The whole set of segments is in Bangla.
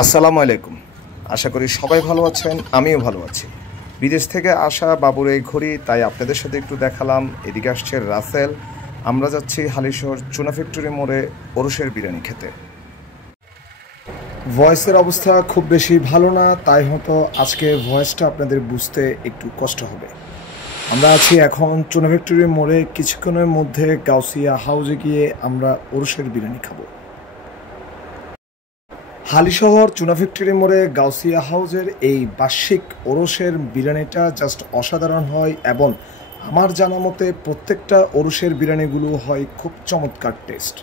আসসালামু আলাইকুম। আশা করি সবাই ভালো আছেন, আমিও ভালো আছি। বিদেশ থেকে আসা বাবুর এই ঘড়ি, তাই আপনাদের সাথে একটু দেখালাম। এদিকে আসছে রাসেল। আমরা যাচ্ছি হালিশহর চুনা ফ্যাক্টরি মোড়ে ওরসের বিরিয়ানি খেতে। ভয়েসের অবস্থা খুব বেশি ভালো না, তাই হয়তো আজকে ভয়েসটা আপনাদের বুঝতে একটু কষ্ট হবে। আমরা আছি এখন চুনা ফ্যাক্টরি মোড়ে। কিছুক্ষণের মধ্যে গাউসিয়া হাউজে গিয়ে আমরা ওরসের বিরিয়ানি খাবো। হালিশহর চুনা ফ্যাক্টরি মোড়ে গাউসিয়া হাউজের এই বার্ষিক ওরসের বিরিয়ানিটা জাস্ট অসাধারণ হয়, এবং আমার জানা মতে প্রত্যেকটা ওরসের বিরিয়ানিগুলো হয় খুব চমৎকার টেস্ট।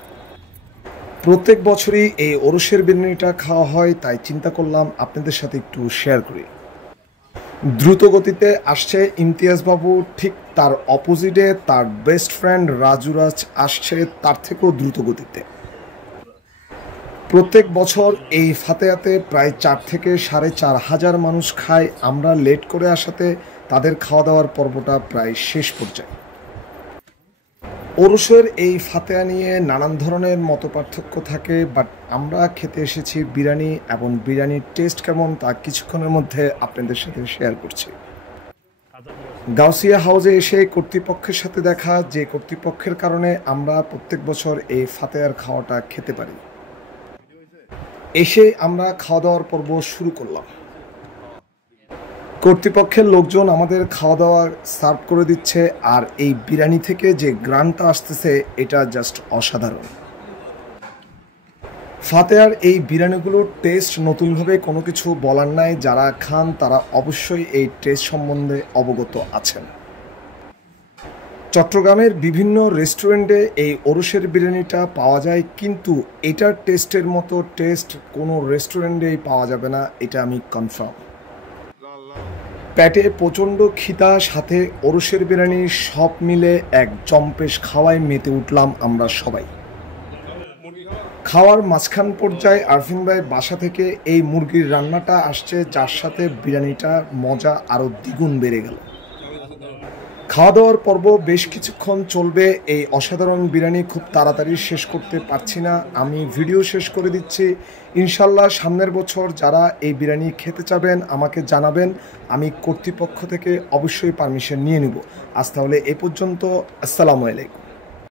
প্রত্যেক বছরই এই ওরসের বিরিয়ানিটা খাওয়া হয়, তাই চিন্তা করলাম আপনাদের সাথে একটু শেয়ার করি। দ্রুত গতিতে আসছে ইমতিয়াজ বাবু, ঠিক তার অপোজিটে তার বেস্ট ফ্রেন্ড রাজুরাজ আসছে তার থেকেও দ্রুত গতিতে। প্রত্যেক বছর এই ফাতেহাতে প্রায় 4 থেকে 4,500 মানুষ খায়। আমরা লেট করে আসাতে তাদের খাওয়া দাওয়ার পর্বটা প্রায় শেষ পর্যায়ে। ওরসের এই ফাতেহা নিয়ে নানান ধরনের মতপার্থক্য থাকে, বাট আমরা খেতে এসেছি বিরিয়ানি, এবং বিরিয়ানির টেস্ট কেমন তা কিছুক্ষণের মধ্যে আপনাদের সাথে শেয়ার করছি। গাউসিয়া হাউজে এসে কর্তৃপক্ষের সাথে দেখা, যে কর্তৃপক্ষের কারণে আমরা প্রত্যেক বছর এই ফাতেহার খাওয়াটা খেতে পারি। এসে আমরা খাওয়া দাওয়ার পর্ব শুরু করলাম। কর্তৃপক্ষের লোকজন আমাদের খাওয়া দাওয়া সার্ভ করে দিচ্ছে, আর এই বিরিয়ানি থেকে যে গ্রানটা আসতেছে এটা জাস্ট অসাধারণ। ফাতেহার এই বিরিয়ানিগুলোর টেস্ট নতুনভাবে কোনো কিছু বলার নাই, যারা খান তারা অবশ্যই এই টেস্ট সম্বন্ধে অবগত আছেন। চট্টগ্রামের বিভিন্ন রেস্টুরেন্টে এই ওরসের বিরিয়ানিটা পাওয়া যায়, কিন্তু এটার টেস্টের মতো টেস্ট কোনো রেস্টুরেন্টেই পাওয়া যাবে না, এটা আমি কনফার্ম। পেটে প্রচণ্ড খিদা, সাথে ওরসের বিরিয়ানি, সব মিলে এক জম্পেশ খাওয়ায় মেতে উঠলাম আমরা সবাই। খাওয়ার মাঝখান পর্যায়ে আরফিন ভাই বাসা থেকে এই মুরগির রান্নাটা আসছে, যার সাথে বিরিয়ানিটার মজা আরও দ্বিগুণ বেড়ে গেল। খাওয়া দাওয়ার পর্ব বেশ কিছুক্ষণ চলবে। এই অসাধারণ বিরিয়ানি খুব তাড়াতাড়ি শেষ করতে পারছি না, আমি ভিডিও শেষ করে দিচ্ছি। ইনশাল্লাহ সামনের বছর যারা এই বিরিয়ানি খেতে চাবেন আমাকে জানাবেন, আমি কর্তৃপক্ষ থেকে অবশ্যই পারমিশন নিয়ে নেব। আজ তাহলে এ পর্যন্ত, আসসালামু আলাইকুম।